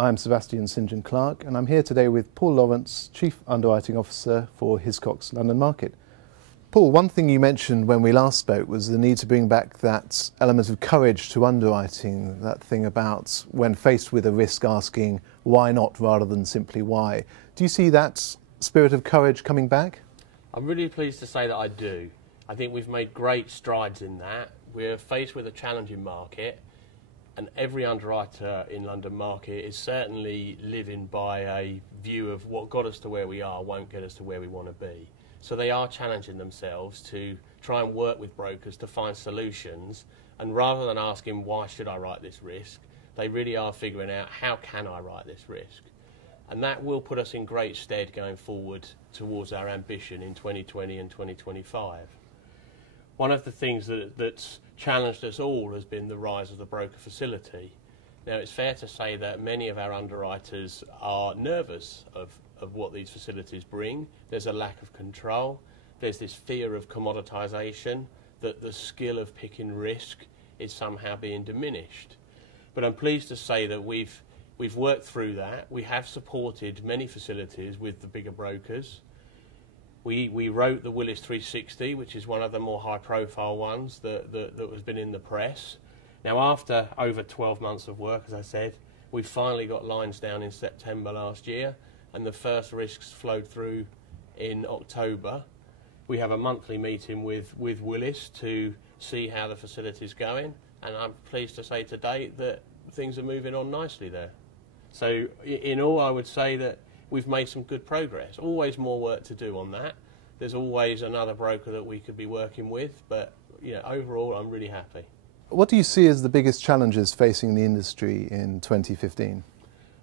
I'm Sebastian St John Clark, and I'm here today with Paul Lawrence, Chief Underwriting Officer for Hiscox London Market. Paul, one thing you mentioned when we last spoke was the need to bring back that element of courage to underwriting, that thing about when faced with a risk asking why not rather than simply why. Do you see that spirit of courage coming back? I'm really pleased to say that I do. I think we've made great strides in that. We're faced with a challenging market, and every underwriter in London Market is certainly living by a view of what got us to where we are won't get us to where we want to be. So they are challenging themselves to try and work with brokers to find solutions, and rather than asking why should I write this risk, they really are figuring out how can I write this risk. And that will put us in great stead going forward towards our ambition in 2020 and 2025. One of the things that's challenged us all has been the rise of the broker facility. Now, it's fair to say that many of our underwriters are nervous of what these facilities bring. There's a lack of control. There's this fear of commoditisation, that the skill of picking risk is somehow being diminished. But I'm pleased to say that we've worked through that. We have supported many facilities with the bigger brokers. We wrote the Willis 360, which is one of the more high-profile ones that has been in the press. Now, after over 12 months of work, as I said, we finally got lines down in September last year, and the first risks flowed through in October. We have a monthly meeting with Willis to see how the facility's going, and I'm pleased to say to date that things are moving on nicely there. So, in all, I would say that we've made some good progress. Always more work to do on that. There's always another broker that we could be working with, but overall I'm really happy. What do you see as the biggest challenges facing the industry in 2015?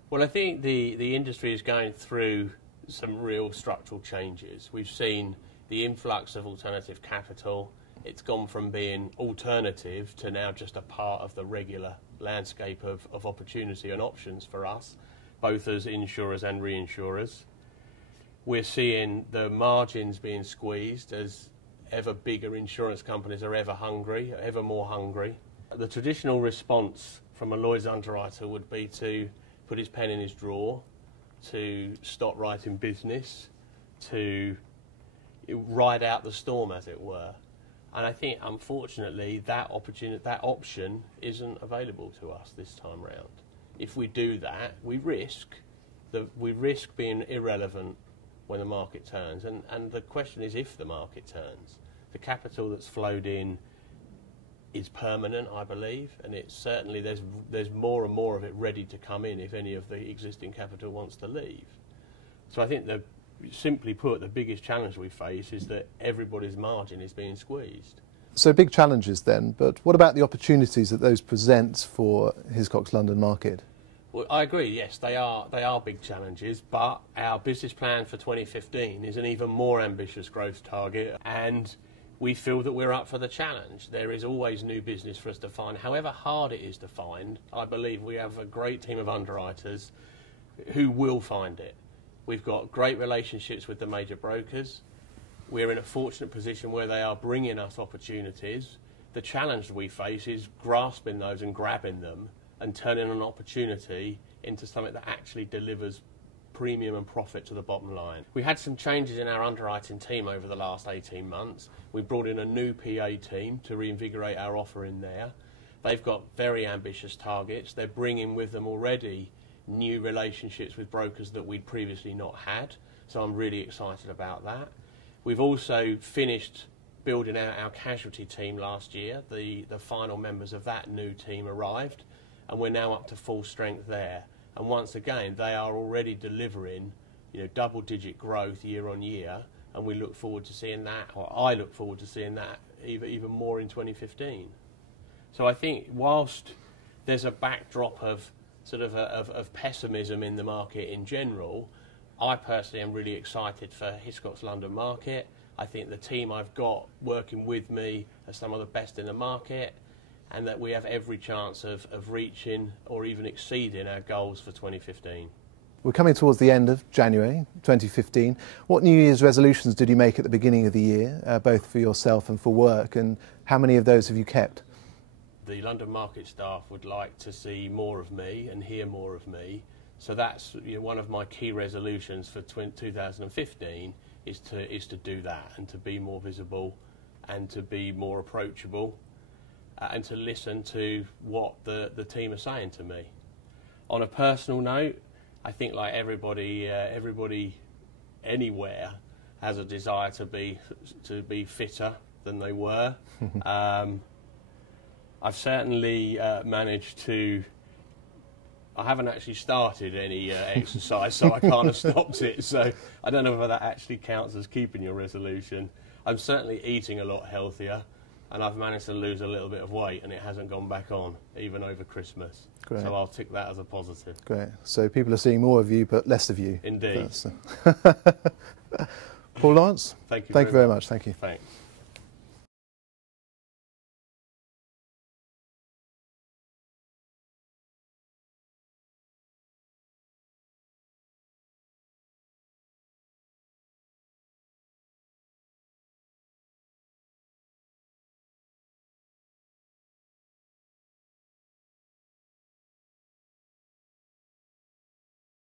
Well, I think the industry is going through some real structural changes. We've seen the influx of alternative capital. It's gone from being alternative to now just a part of the regular landscape of opportunity and options for us, both as insurers and reinsurers. We're seeing the margins being squeezed as ever bigger insurance companies are ever more hungry. The traditional response from a Lloyd's underwriter would be to put his pen in his drawer, to stop writing business, to ride out the storm, as it were. And I think, unfortunately, that option isn't available to us this time round. If we do that, we risk being irrelevant when the market turns. And the question is if the market turns. The capital that's flowed in is permanent, I believe, and it's certainly there's more and more of it ready to come in if any of the existing capital wants to leave. So I think simply put, the biggest challenge we face is that everybody's margin is being squeezed. So big challenges then, but what about the opportunities that those present for Hiscox London Market? Well, I agree, yes, they are big challenges, but our business plan for 2015 is an even more ambitious growth target, and we feel that we're up for the challenge. There is always new business for us to find. However hard it is to find, I believe we have a great team of underwriters who will find it. We've got great relationships with the major brokers. We're in a fortunate position where they are bringing us opportunities. The challenge we face is grasping those and grabbing them and turning an opportunity into something that actually delivers premium and profit to the bottom line. We had some changes in our underwriting team over the last 18 months. We brought in a new PA team to reinvigorate our offer in there. They've got very ambitious targets. They're bringing with them already new relationships with brokers that we'd previously not had, so I'm really excited about that. We've also finished building out our casualty team last year. The final members of that new team arrived, and we're now up to full strength there. And once again, they are already delivering double-digit growth year on year, and we look forward to seeing that, or I look forward to seeing that even more in 2015. So I think whilst there's a backdrop of of pessimism in the market in general, I personally am really excited for Hiscox London Market. I think the team I've got working with me are some of the best in the market, and that we have every chance of reaching or even exceeding our goals for 2015. We're coming towards the end of January 2015. What New Year's resolutions did you make at the beginning of the year, both for yourself and for work, and how many of those have you kept? The London Market staff would like to see more of me and hear more of me. So that's one of my key resolutions for 2015 is to do that and to be more visible and to be more approachable and to listen to what the team are saying to me. On a personal note, I think like everybody anywhere has a desire to be fitter than they were. I've certainly managed to. I haven't actually started any exercise, so I can't have stopped it. So I don't know whether that actually counts as keeping your resolution. I'm certainly eating a lot healthier, and I've managed to lose a little bit of weight, and it hasn't gone back on, even over Christmas. Great. So I'll tick that as a positive. Great. So people are seeing more of you, but less of you. Indeed. Paul Lawrence, Thank you very much. Thank you. Thanks.